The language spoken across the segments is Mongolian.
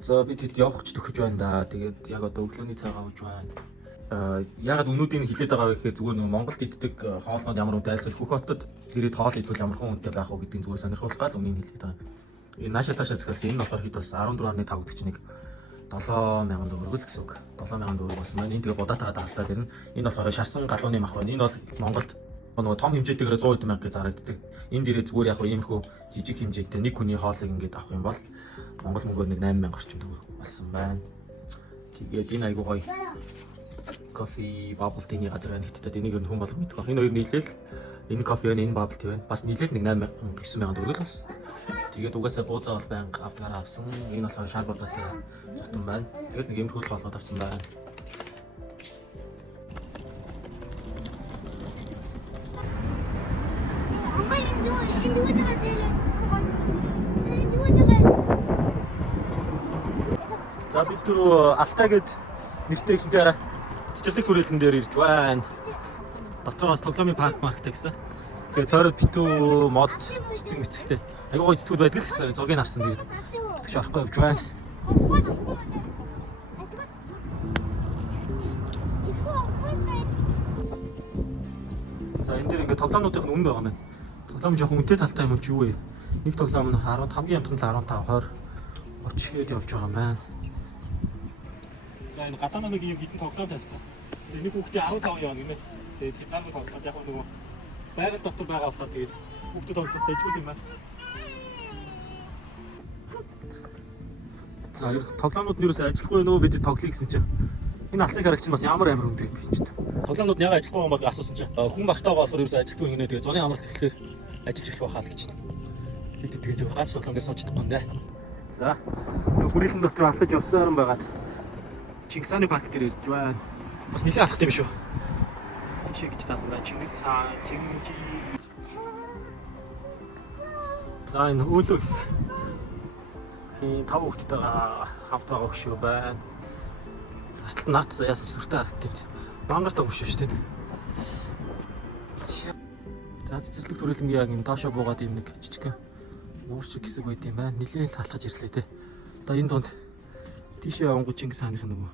За би тэд явах гэж төгөж байна да. Тэгээд яг одоо өглөөний цайгаа ууж байна. Ягаад өнүүдийг хилээд байгаа вэ гэхээр зүгээр нэг Монголд иддэг хоолнууд ямар үнэтэй айлсвал Хөх хотод ирээд хоол идвэл ямар хүн үнэтэй байх вэ гэдгийг зүгээр сонирхуулах гал үнийг хэлээд байгаа. Энэ наашаа цаашаа захиалсан энэ болохоор хэд бас 14.5 гэдэг чинь нэг 7000 төгрөг л гэсэн үг. 7000 төгрөг болсон байна. Энэ тэгээ будаатайгаа даалтаад ирнэ. Энэ болохоор шарсан галууны мах байна. Энэ бол Монголд нөгөө том хэмжээтэйгээр 100 мянга гэж зарагддаг. Энд ирээд зүгээр яг хөө иймэрхүү жижиг хэмжээтэй нэг хүний хоолыг ингээд авах юм бол Монгол мөнгөөр нэг 8000 орчим төгрөг болсон байна. Тэгээд энэ айгуу гоё кофе bubble tea-ний газар байна. Гэхдээ энийг ер нь хүн болго мэдэх баг. Энэ хоёр нийлээл энэ кофе байна, энэ bubble tea байна. Бас нийлээл нэг 8000 9000 төгрөг л бас. Тэгээд угаасаа бууцаа бол банк авдгаар авсан. Энэ болохоор шалбартай зутан байна. Тэгээд нэг иймэрхүү хоолгод авсан байна. За бид түрүү Алтай гэд нэртэй гэсэн дээр цэцэрлэг түрээлэн дээр ирж байна. Дотроос тоглоомын парк марктай гэсэн. Тэгээд тойроод битүү мод цэцэг мэцэгтэй. Аюу гой цэцгүүд байдаг л гэсэн зургийг харсан тэгээд итгэж орохгүй явж байна. За энэ дээр ингээд тоглоомнуудын үнэ байгаа юм байна. Тоглоом жоохон үнэтэй талтай юм уу ч юу вэ? Нэг тоглоом нь 10 хамгийн амтнд 15 20 30 хэд явж байгаа юм байна. За энэ гадаа нэг юм хитэн тоглоом тавьсан. Тэгээ нэг хүүхдээ 15 явна гинэ. Тэгээд хязгааргүй тоглоод яг нөгөө байгаль дотор байгаа болохоор тэгээд хүүхдээ тоглоод дэжгүй юм байна. За тоглоомнууд нь юусаа ажиллахгүй нөө бид тоглоё гэсэн чинь энэ алсыг харагч нь бас ямар амар өндөр юм бэ ч гэдэг. Тоглоомнууд яг ажиллахгүй юм бол асуусан чинь хүн багтаагаа болохоор юусаа ажилтгүй гинэ. Тэгээд зуны амралт гэхлээр ажиллаж ирэх байхаа л гэж. Бид тэгээд ганц тоглоом дээр сууж чадахгүй нэ. За хүрээлэн дотор алхаж явсан байгаад Чингис хааны парк дээр ирж байна. Бас нэлээд алхах юм шүү. Тийшээ гэж таасан байна. Чингис хаан, Чингис. За энэ өөлөг хин тав хүүхдтэйгээ хамт байгаа хөшөө байна. Зарчилт нарт яасан сүртэй харагдав. Мангартай хөшөө шүү дээ. За цэцэрлэг төрөлнгийн яг энэ доошоо буугаад юм нэг жижиг уурчиг хэсэг байт юм байна. Нилээл халахж ирлээ те. Одоо энэ донд тийшээ явангууд Чингис хааных нөгөө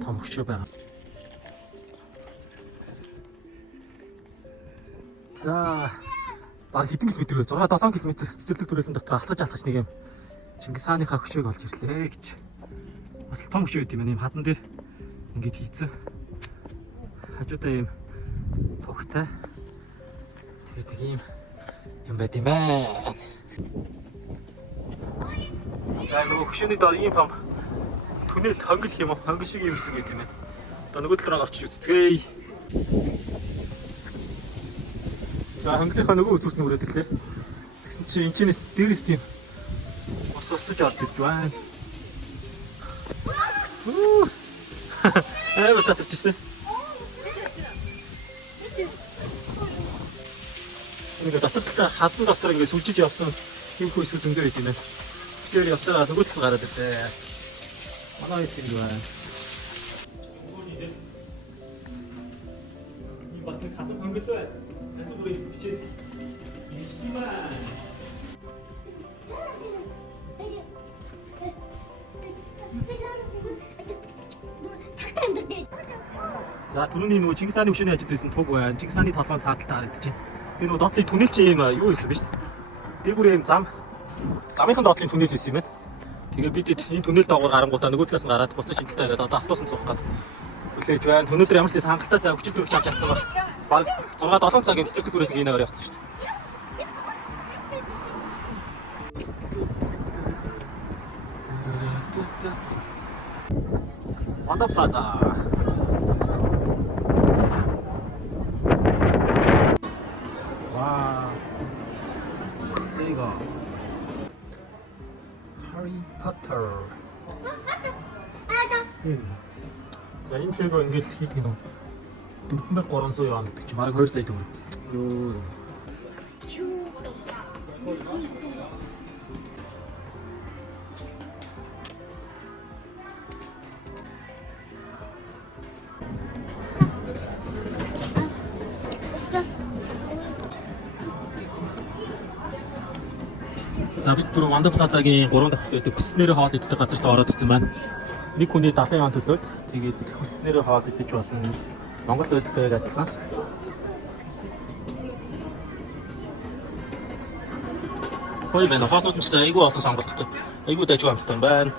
том хөшөө байгаа. За баг хэдэн километр вэ? 6-7 км цэцэрлэг төрөлн дотор алхаж нэг юм Чингис хааныхаа хөшөөг олж ирлээ гэж. Бас том хөшөө байт юм байна. Ийм хадан дээр ингэж хийцэн. Хажуудаа ийм тогтой. Тэгээд ийм юм байт юм байна. За нөгөө хөшөөний доор ийм том түнэл хонгил юм уу? Хонгил шиг юм хэсэг байт юм байна. Одоо нөгөө талаар орчиж үзцгээе. За хонглынхаа нөгөө үзүүрт нь үрээд ирлээ. Тэгсэн чинь энэчнээс дээрээс тийм ус усж орж ирж байна. Аюу цацарч ирсэн. Ингээ дотор хадан дотор ингээ сүлжиж явсан юм хөө эсвэл зөндөө байт юм байна. Тэр явсараа нөгөө тал гараад ирлээ. Манай их юм байна. Энэ бас нэг хадан хонгил байна. Янз бүрийн бичээс бичсэн байна. За түрүүний нөгөө Чингис хааны хөшөөний хажууд байсан туг байна. Чингис хааны толгойн цааталтаа харагдаж байна. Тэр нөгөө доотлын түнэл чи юм юу байсан бэ шүү дээ. Дээгүүр юм замынхан доотлын түнэл байсан юм байна. Тэгээ бид энэ түнэл доогоор гарангуудаа нөгөө талаас нь гараад буцаж энэ талаа ирээд одоо автобусанд суух гээд хүлээж байна. Өнөөдөр ямар ч л хангалттай сайн хүчил төрөх авч чадсан бол баг 6-7 цаг юм цэцэрлэг төрөлн гинээр явцсан шүү дээ. Wanda Plaza. Wow. There you go. Harry Potter. За энэ лего ингээл хийх юм уу? 4300 юан гэдэг чи мараг 2 сая төгрөг. Йоо. За бид түрүү Ванда Плазагийн 3 дахь байдаг хүснээрээ хоол идэх газар руу ороод ирсэн байна. Нэг хүний 70 сая төлөөд тэгээд хүснээрээ хоол идэж болно. Монголд байдагтай яг адилхан. Хөөе байна. Хоолнууд нь айгүй олон сонголттой. Айгүй дайггүй амттай байна.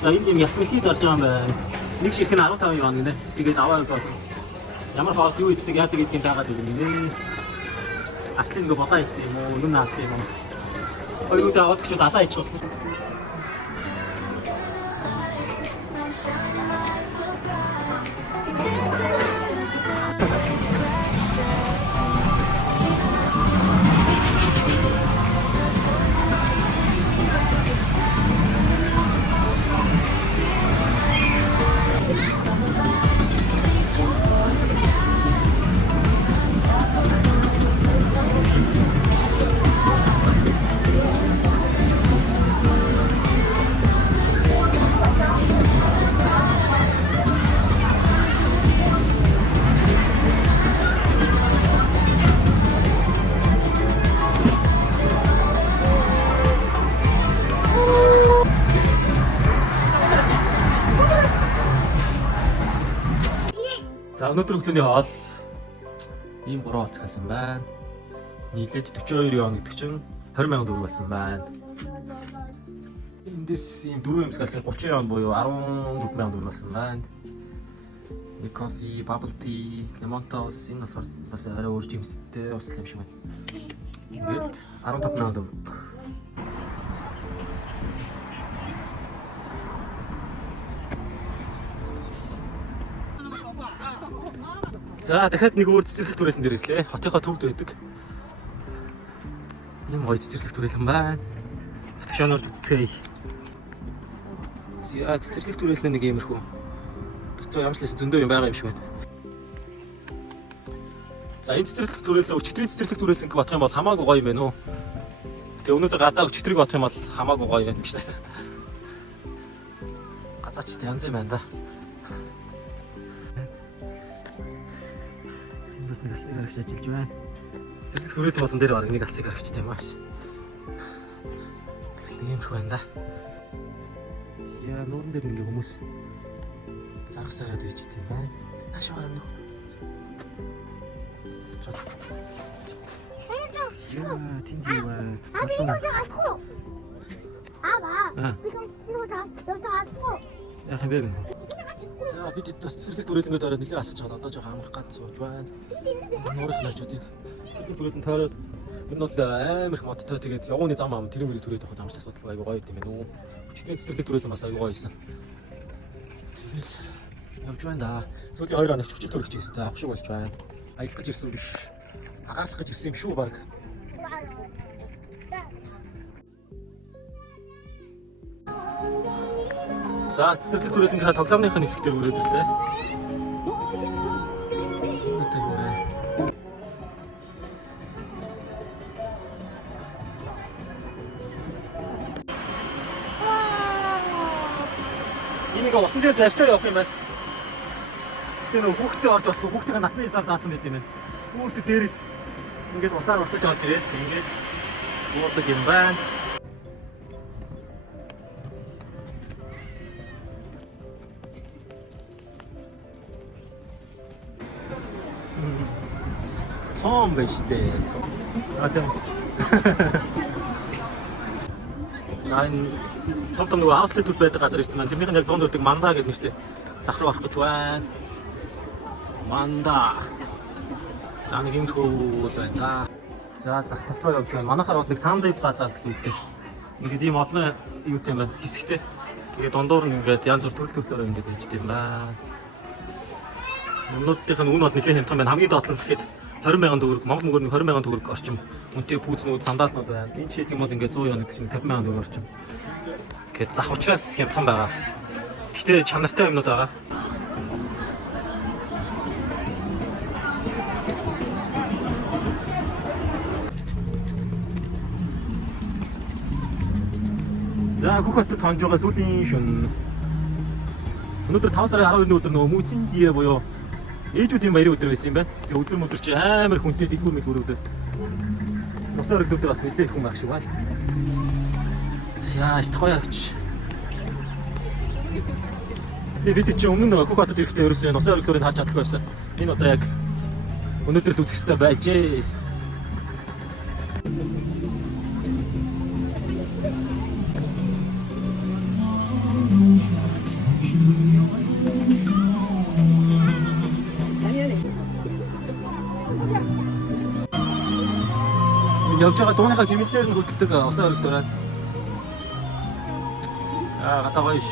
За энэ юм ясмэлхий зарж байгаа юм байна. Нэг ширхэг нь 15 юан гинэ. Тэгээд аваа бол ямар хоол юу иддэг яа гэдгийг дагаад ирсэн юм. Атлин го бата ийцээ юм уу? Нүн наацсан юм уу? Хоёроо аваад гэж далаа ич болсон. За өнөөдөр өглөөний хоол ийм 3 олц хэлсэн байна. Нийлээд 42 юан гэдэг чинь 20,000 төгрөг болсон байна. Эндээс ийм 4 юмсгаас 30 юан буюу 14,000 төгрөг болсон байна. Нэг кофе, bubble tea, lemon toast энэ болохоор бас арай өөр жимстэй ус юм шиг байна. Ингээд 15,000 төгрөг. За дахиад нэг өөр цэцэрлэг түрээлэн дээр ирлээ. Хотынхоо төвд байдаг. Ийм гоё цэцэрлэг түрээлэн байна. Фотошоноор цэцгээ. За цэцэрлэг түрээлэн нэг иймэрхүү. Дотор ямшлаас зөндөө юм байгаа юм шиг байна. За энэ цэцэрлэг түрээлэн өчигдрийн цэцэрлэг түрээлэнг бодох юм бол хамаагүй гоё юм байна уу? Тэгээ өнөөдөр гадаа өчигдрийг бодох юм бол хамаагүй гоё байна гэж таасан. Гадаа ч янз юм байна да. Бас нэг алсыг харагч ажиллаж байна. Цэцэрлэг түрээлэн болон дээр баг нэг алсыг харагчтай юм ааш. Нэг юм шиг байна да. Яа нуурын дээр ингээ хүмүүс загсараад байж тийм байна. Ашиг гарна уу? Яа тийм байна. Abi ini udah aku. Apa? Ini udah aku. Яах юм бэ? За бид бас цэцэрлэг түрээлэнгүүд ороод нэлээд алхаж байгаа. Одоо жоохон амрах гад сууж байна. Нуурын хажууд ийм цэцэрлэг түрээлэн тойроод энэ бол амар их модтой. Тэгээд явууны зам ам тэр мөрийг түрээд авахд амарч асуудал айгүй гоё юм байна уу. Өчигдөр цэцэрлэг түрээлэн бас айгүй гоё байсан. Тэгэл явж байна да. Сүүлийн 2 хоногч хүчил төрөгч юмстай авах шиг болж байна. Аялах гэж ирсэн биш. Агаарлах гэж ирсэн юм шүү баг. За цэцэрлэг түрээлэнгийнхаа тоглоомныхын хэсэг дээр өрөөд ирлээ. Одоо юу вэ? Энийг усан дээр завтай явах юм байна. Тэгээ нөх хүүхдээ орж болохгүй хүүхдийн насны хязгаар заасан байт юм байна. Хүүхдээ дээрээс ингээд усаар усаж орж ирээд ингээд буудаг юм байна. Том байж тээ. Аа тийм. Сайн том нөгөө аутлетүүд байдаг газар ирсэн байна. Тэрнийх нь яг дунд үүдэг мандаа гэдэг нэртэй зах руу авах гэж байна. Мандаа. За нэг юм төвөл байна да. За зах дотроо явж байна. Манайхаар бол нэг Sunday Plaza гэсэн үг. Ингээд ийм олон юутай юм байна. Хэсэгтэй. Тэгээ дундуур нь ингээд янз бүр төлөөр ингээд байж тийм байна. Өмнөдийнх нь үн бол нэлээд хямдхан байна. Хамгийн доотлол гэхэд 20,000 төгрөг, Монгол мөнгөөр 20,000 төгрөг орчим. Үнэтэй пүүзнүүд, сандаалнууд байна. Энэ жишээлх юм бол ингээд 100 яа гэдэг чинь 50,000 төгрөг орчим. Гэт зах учраас хямдхан байгаа. Гэхдээ чанартай юмнууд байгаа. За Хөх хотод хонж байгаа сүүлийн шөнө. Өнөөдөр 5 сарын 12-ны өдөр нөгөө Мүүцэн жие буюу ээжүүдийн баярын өдөр байсан юм байна. Тэгээ өдөр чи амар хүнтэй дэлгүүр мэлгүүр өдөр. Носоор өглөөдөр бас нэлээд хүн байх шиг байна. Яа, стойгч. Бид чи өмнө Хөх хотод ирэхдээ ерөөсөө носоор өглөөрөнд харж чадахгүй байсан. Энэ одоо яг өнөөдөр л үзэх хэрэгтэй байжээ. явж байгаа дууныхаа хэмнэлээр нь хөдөлдөг усаар өглөөрөө. Гадаа гоё ш.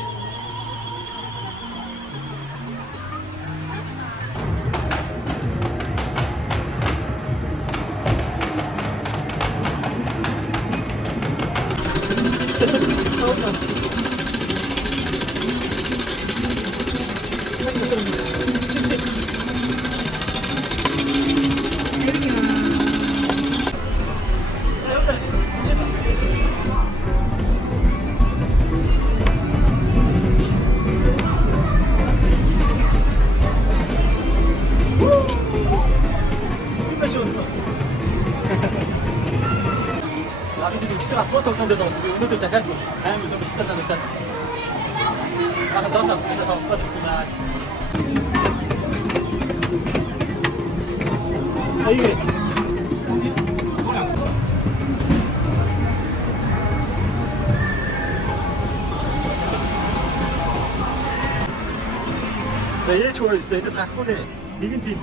тоглоомд байсан. Өнөөдөр дахиад амар сонирхолтой санагдаад. Ахад зоосаа цэцгээ тавьчихсан байна. Аяа. За ээж хөөс дэс гарахгүй нэ. Нэгэн тийм.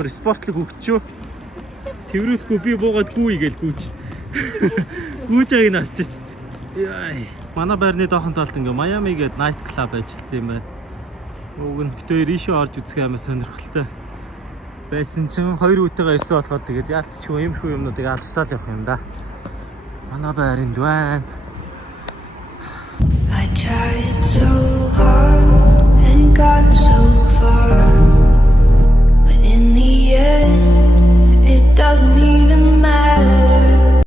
Амар спортлог хөгчөө. Тэврүүлэхгүй би буугаад гүйе гээл гүйч. Гүйж байгааг нь арчиж. Яа. Манай байрны доохон талд ингээ Miami гээд night club ажилладаг юм байна. Уг нь битээр ийшээ орж үзэх амар сонирхолтой байсан чинь 2 үетэйгээ ирсэн болохоор тэгээд яалтчгүй иймэрхүү юмнуудыг алгасаал явах юм да. Манай байранд байна. I tried so